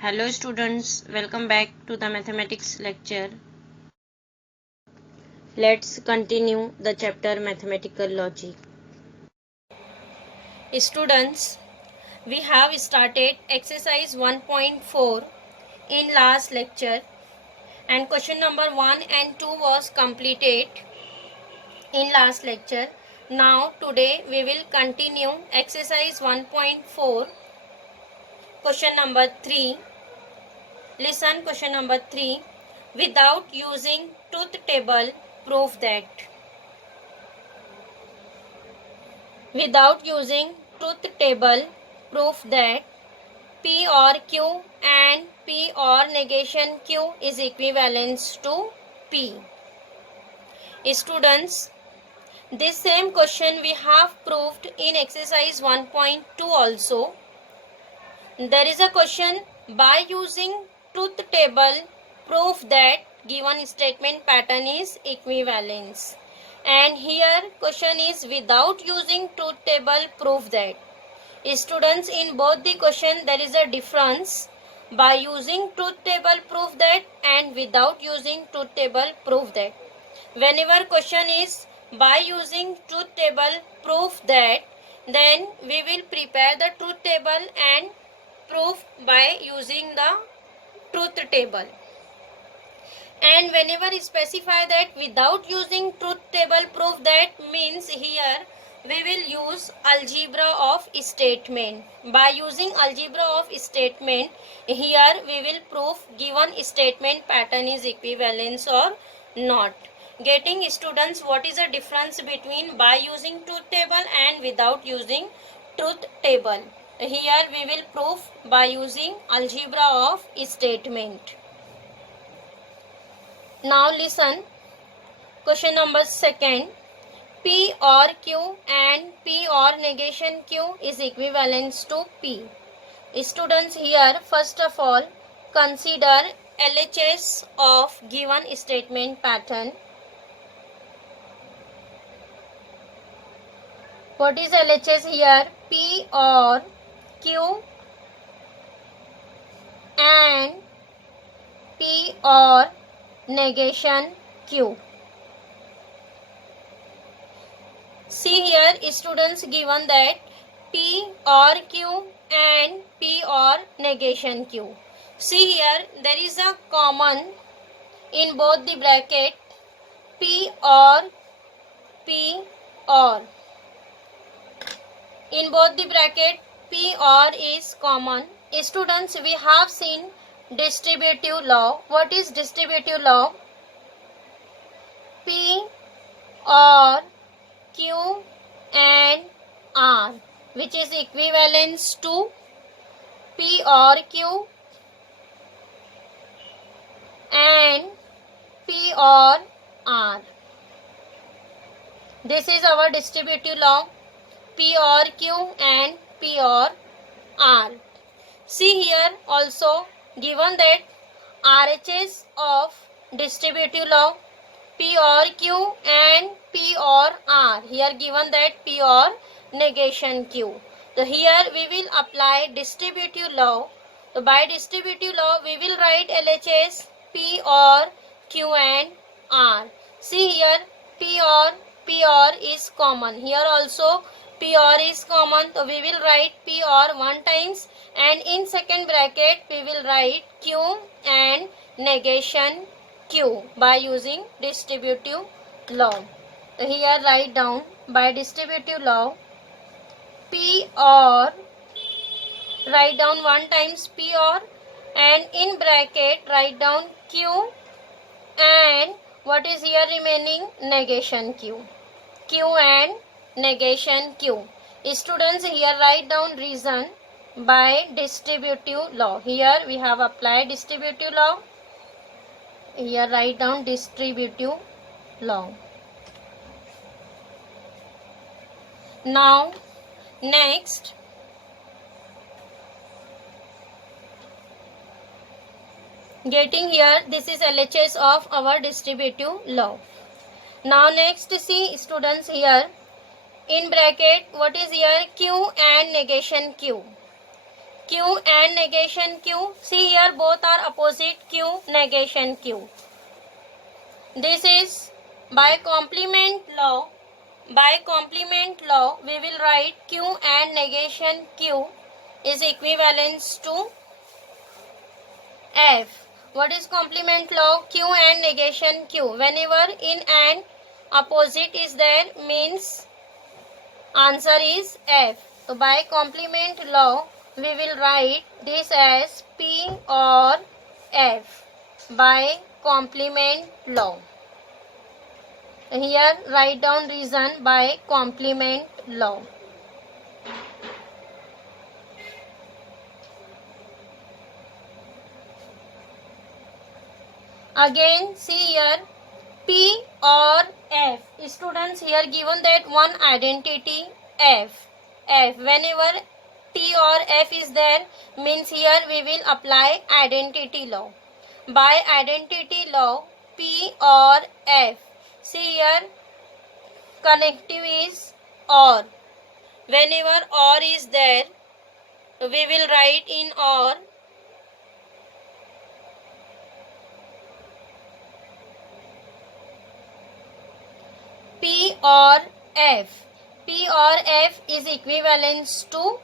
Hello students, welcome back to the mathematics lecture. Let's continue the chapter mathematical logic. Students, we have started exercise 1.4 in last lecture and question number 1 and 2 was completed in last lecture. Now today we will continue exercise 1.4 question number 3. Listen question number 3. Without using truth table, prove that. Without using truth table, prove that P or Q and P or negation Q is equivalent to P. Students, this same question we have proved in exercise 1.2 also. There is a question by using truth table prove that given statement pattern is equivalence, and here question is without using truth table prove that. Students, in both the question there is a difference. By using truth table prove that and without using truth table prove that. Whenever question is by using truth table prove that, then we will prepare the truth table and prove by using the truth table. And whenever specify that without using truth table prove that means here we will use algebra of statement. By using algebra of statement, here we will prove given statement pattern is equivalence or not. Getting students what is the difference between by using truth table and without using truth table. Here we will prove by using algebra of statement. Now listen, question number 2. P or Q and P or negation Q is equivalent to P. Students, here first of all consider LHS of given statement pattern. What is LHS here? P or Q and P or negation Q. See here students, given that P or Q and P or negation Q. See here there is a common in both the bracket P or P or. In both the bracket P or is common. Students, we have seen distributive law. What is distributive law? P or Q and R, which is equivalent to P or Q and P or R. This is our distributive law, P or Q and P or R. See here also given that RHS of distributive law P or Q and P or R. Here given that P or negation Q. So here we will apply distributive law. So by distributive law we will write LHS P or Q and R. See here P or is common. Here also P or is common. So we will write P or one times and in second bracket we will write Q and negation Q by using distributive law. So here write down by distributive law P or, write down one times P or and in bracket write down Q and what is here remaining? Negation Q. Q and negation Q. Students, here write down reason by distributive law. Here we have applied distributive law. Here write down distributive law. Now next getting here this is LHS of our distributive law. Now next see students, here in bracket what is here? Q and negation Q. Q and negation Q. See here, both are opposite. Q, negation Q. This is by complement law. By complement law, we will write Q and negation Q is equivalence to F. What is complement law? Q and negation Q. Whenever in and opposite is there, means answer is F. So by complement law, we will write this as P or F by complement law. Here write down reason by complement law. Again see here, P or F. Students, here given that one identity F. Whenever T or F is there, means here we will apply identity law. By identity law, P or F. See here, connective is OR. Whenever OR is there, we will write in OR P or F. P or F is equivalence to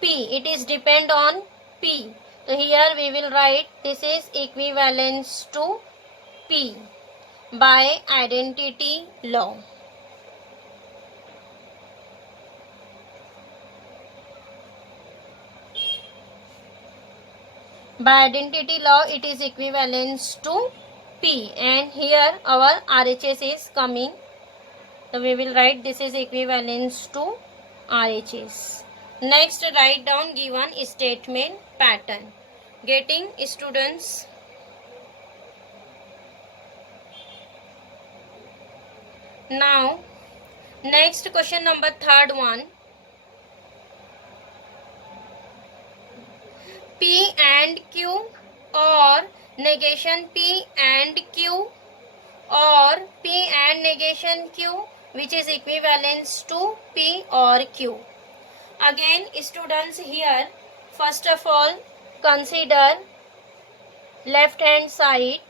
P. It is depend on P. So here we will write this is equivalence to P by identity law. By identity law, it is equivalence to P, and here our RHS is coming. So we will write this is equivalence to RHS. Next, write down given statement pattern. Getting students? Now, next question number third one. P and Q or negation P and Q or P and negation Q, which is equivalence to P or Q. Again, students, here first of all consider left hand side.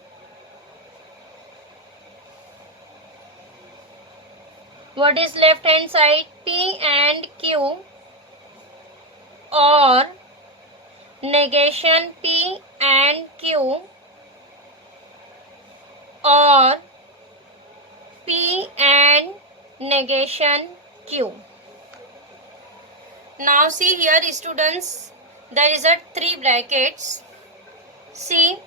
What is left hand side? P and Q or negation P and Q or P and negation Q. Now see here students, there is a 3 brackets. See,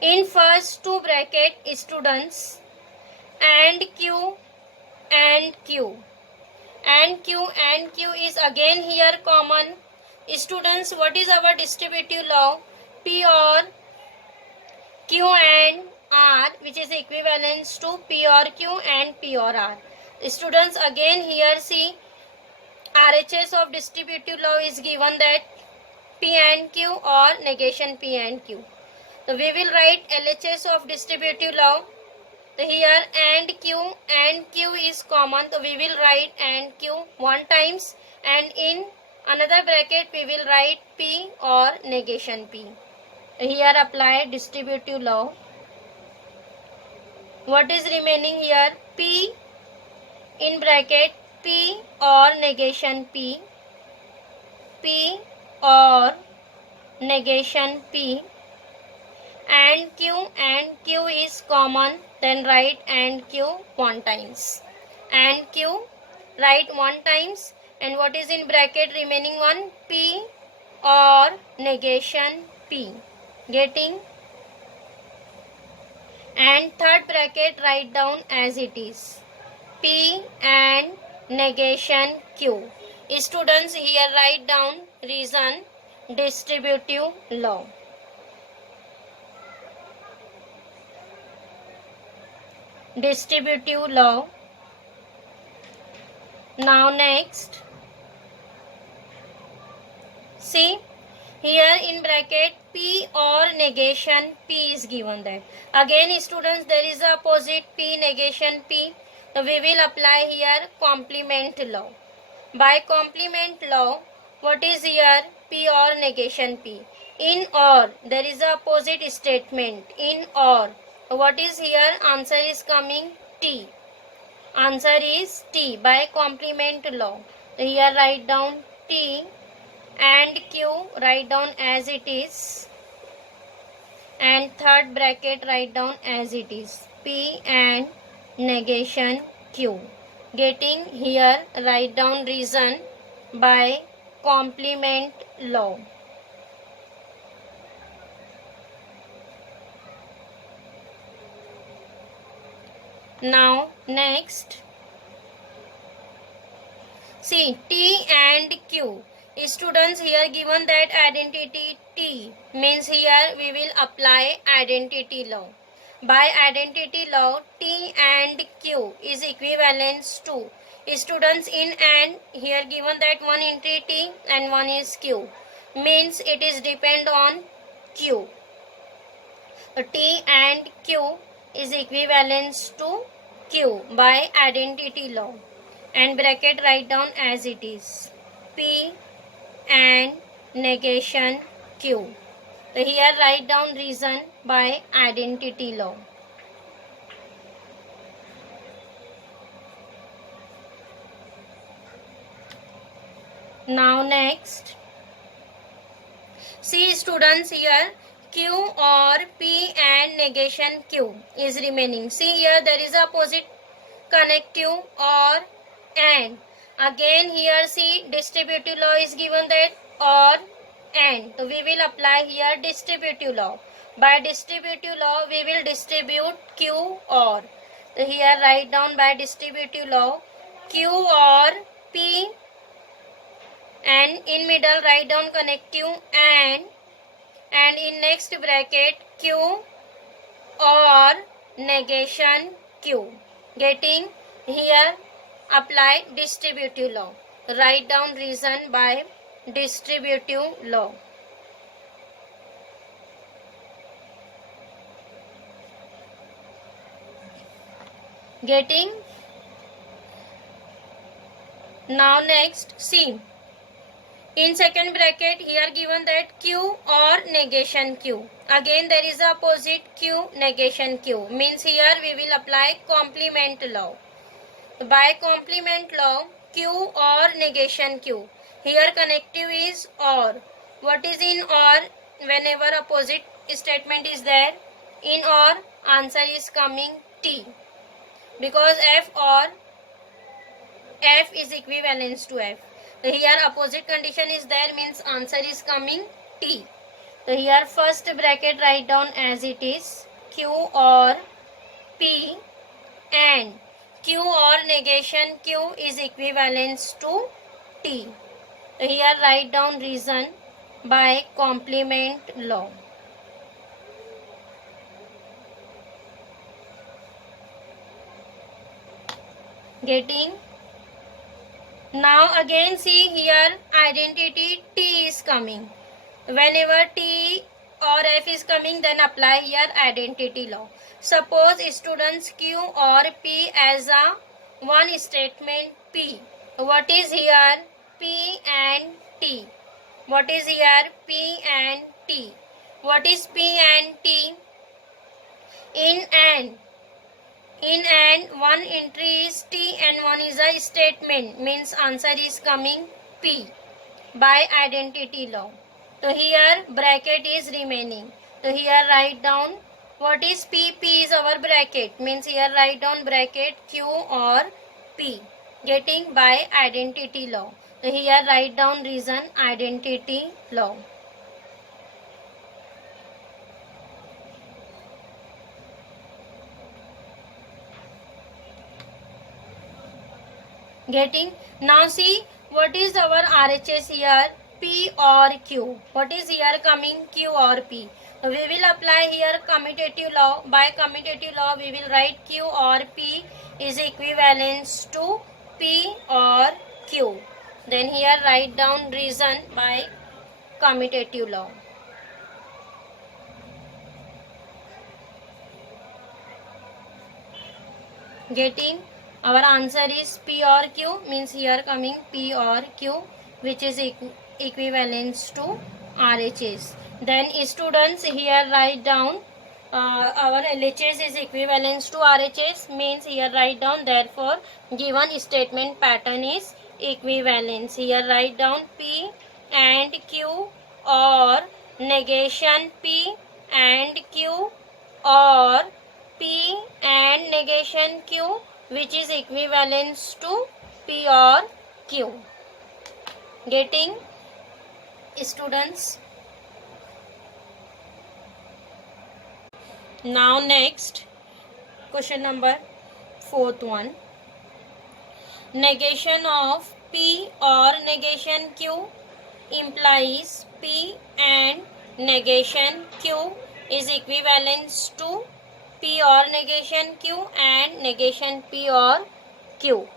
in first 2 bracket students, and Q and Q. And Q and Q is again here common. Students, what is our distributive law? P or Q and R, which is equivalence to P or Q and P or R. Students, again here see, RHS of distributive law is given that P and Q or negation P and Q. So we will write LHS of distributive law. So here and Q is common. So we will write and Q 1 times, and in another bracket we will write P or negation P. Here apply distributive law. What is remaining here? P in bracket P or negation P. P or negation P. And Q is common. Then write and Q 1 times. And Q write 1 times. And what is in bracket remaining one? P or negation P. Getting? And third bracket write down as it is. P and negation Q. Students, here write down reason distributive law. Distributive law. Now next, see here in bracket P or negation P is given that. Again students, there is a opposite P negation P. So we will apply here complement law. By complement law, what is here? P or negation P. In or, there is a opposite statement. In or, what is here? Answer is coming T. Answer is T by complement law. So here write down T and Q, write down as it is, and third bracket write down as it is, P and negation Q. Getting here write down reason by complement law. Now next, see T and Q. Students, here given that identity T, means here we will apply identity law. By identity law, T and Q is equivalent to, students, in and, here given that one entity T and one is Q, means it is depend on Q. So T and Q is equivalent to Q by identity law, and bracket write down as it is, P and negation Q. So here write down reason by identity law. Now next, see students, here Q or P and negation Q is remaining. See here there is opposite connective or and. Again here see distributive law is given that or and. So we will apply here distributive law. By distributive law we will distribute Q or. So here write down by distributive law Q or P, and in middle write down connective and in next bracket Q or negation Q. Getting here apply distributive law. Write down reason by distributive law. Getting? Now next, see. In second bracket, here given that Q or negation Q. Again there is opposite Q negation Q. Means here we will apply complement law. By complement law, Q or negation Q. Here connective is or. What is in or? Whenever opposite statement is there, in or, answer is coming T. Because F or F is equivalent to F. So here opposite condition is there, means answer is coming T. So here first bracket write down as it is, Q or P, and Q or negation Q is equivalent to T. So here write down reason by complement law. Getting? Now again see here identity T is coming. Whenever T or F is coming, then apply here identity law. Suppose students Q or P as a one statement P. What is here? P and T. What is here? P and T. What is P and T? In and one entry is T and one is a statement, means answer is coming P by identity law. So here bracket is remaining. So here write down what is P. P is our bracket, means here write down bracket Q or P. Getting by identity law. So here write down reason identity law. Getting? Now see what is our RHS here, P or Q. What is here coming, Q or P. So we will apply here commutative law. By commutative law we will write Q or P is equivalent to P or Q. Then here write down reason by commutative law. Getting? Our answer is P or Q, means here coming P or Q, which is equivalence to RHS. Then students here write down our LHS is equivalence to RHS, means here write down, therefore given statement pattern is equivalence. Here write down P and Q or negation P and Q or P and negation Q, which is equivalence to P or Q. Getting, students? Now next question number 4th one. Negation of P or negation Q implies P and negation Q is equivalence to P or negation Q and negation P or Q.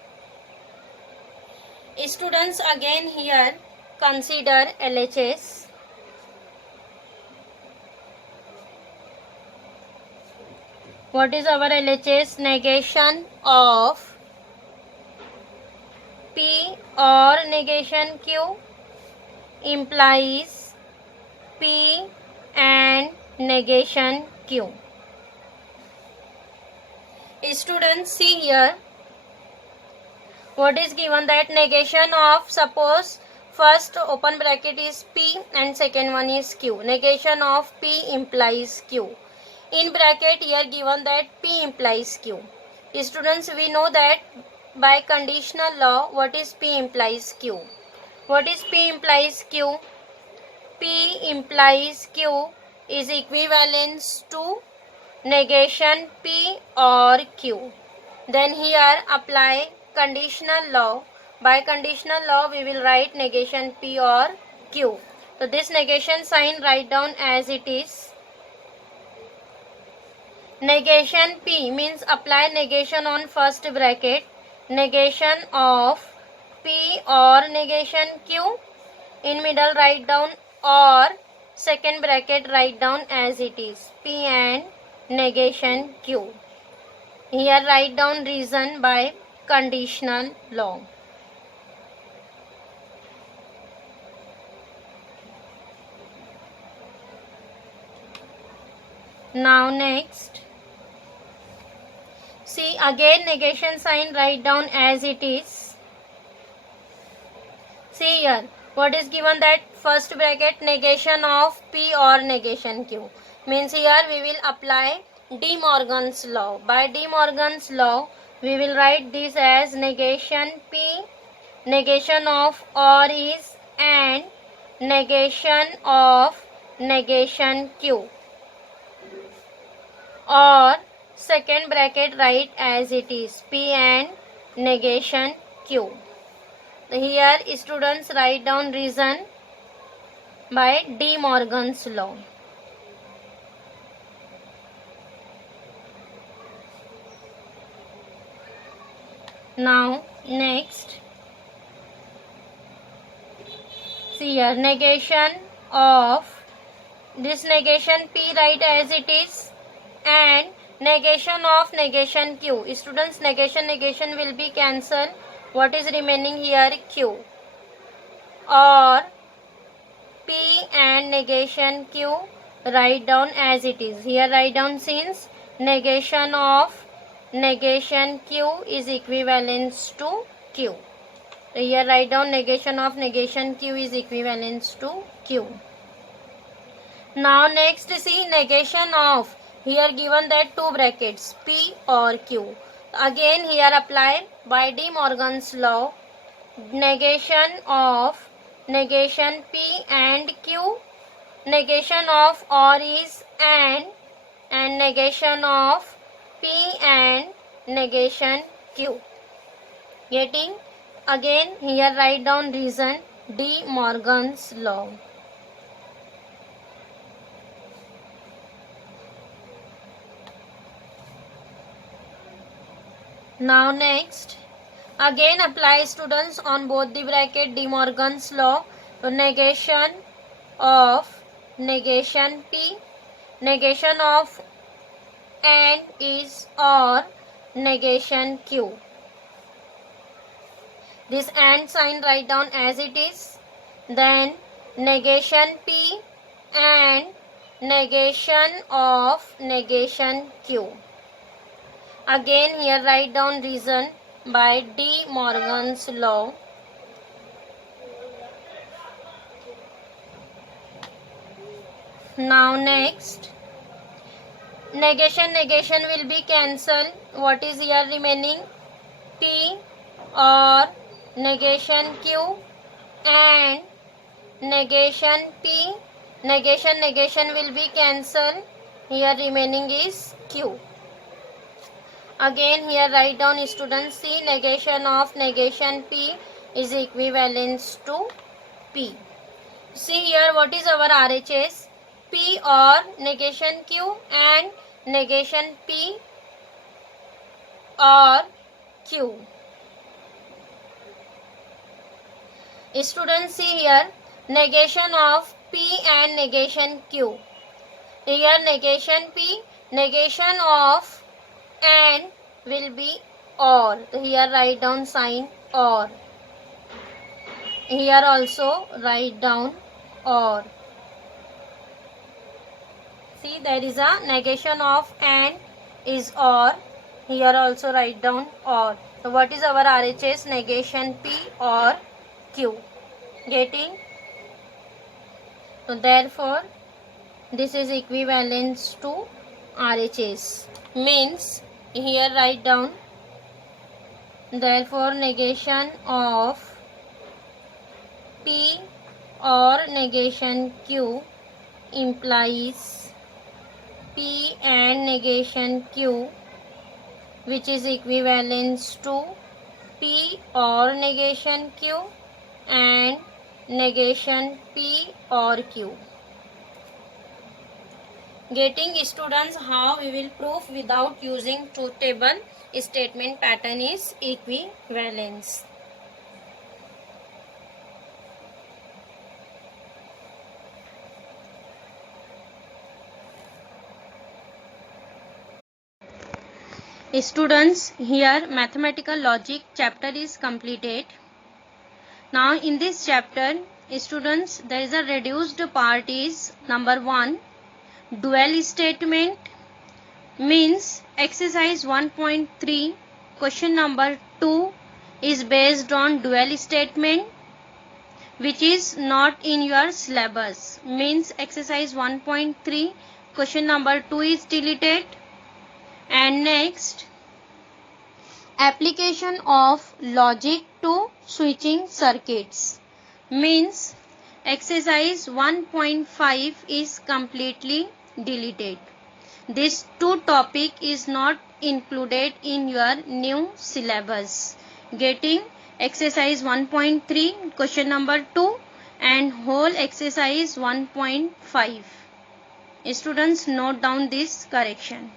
Students, again here consider LHS. What is our LHS? Negation of P or negation Q implies P and negation Q. Students, see here what is given, that negation of, suppose first open bracket is P and second one is Q. Negation of P implies Q. In bracket here given that P implies Q. Students, we know that by conditional law, what is P implies Q? What is P implies Q? P implies Q is equivalence to negation P or Q. Then here apply conditional law. By conditional law we will write negation P or Q. So this negation sign write down as it is. Negation P means apply negation on first bracket. Negation of P or negation Q. In middle write down or, second bracket write down as it is. P and negation Q. Here write down reason by conditional law. Now next, see again negation sign write down as it is. See here what is given, that first bracket negation of P or negation Q, means here we will apply De Morgan's law. By De Morgan's law we will write this as negation P, negation of or is, and negation of negation Q, or second bracket write as it is, P and negation Q. Here students write down reason by De Morgan's law. Now next, see here negation of, this negation P write as it is, and negation of negation Q. Students, negation will be cancelled. What is remaining here? Q. Or P and negation Q write down as it is. Here write down, since negation of negation Q is equivalence to Q. Here write down negation of negation Q is equivalence to Q. Now next, see negation of, here given that two brackets P or Q. Again here apply by De Morgan's law, negation of negation P and Q, negation of or is and negation of P and negation Q. Getting? Again here write down reason, De Morgan's law. Now next, again apply students on both the bracket De Morgan's law. So negation of negation P, negation of and is or negation Q. This and sign write down as it is. then negation P and negation of negation Q. Again here write down reason by De Morgan's law. Now next, negation will be cancelled. What is here remaining? P or negation Q and negation P. Negation will be cancelled. Here remaining is Q. Again here write down students, C, negation of negation P is equivalent to P. See here what is our RHS? P or negation Q and negation P or Q. Students, see here negation of P and negation Q. Here negation P, negation of and will be or. Here write down sign or. Here also write down or. See, there is a negation of and is or. Here also write down or. So what is our RHS? Negation P or Q. Getting? So therefore this is equivalent to RHS. Means here write down, therefore negation of P or negation Q implies P and negation Q, which is equivalent to P or negation Q and negation P or Q. Getting, students, how we will prove without using truth table? Statement pattern is equivalence. Students, here mathematical logic chapter is completed. Now in this chapter, students, there is a reduced part is number 1. Dual statement, means exercise 1.3 question number 2 is based on dual statement which is not in your syllabus. Means exercise 1.3 question number 2 is deleted. And next, application of logic to switching circuits, means exercise 1.5 is completely deleted. This two topic is not included in your new syllabus. Getting, exercise 1.3 question number 2 and whole exercise 1.5. Students, note down this correction.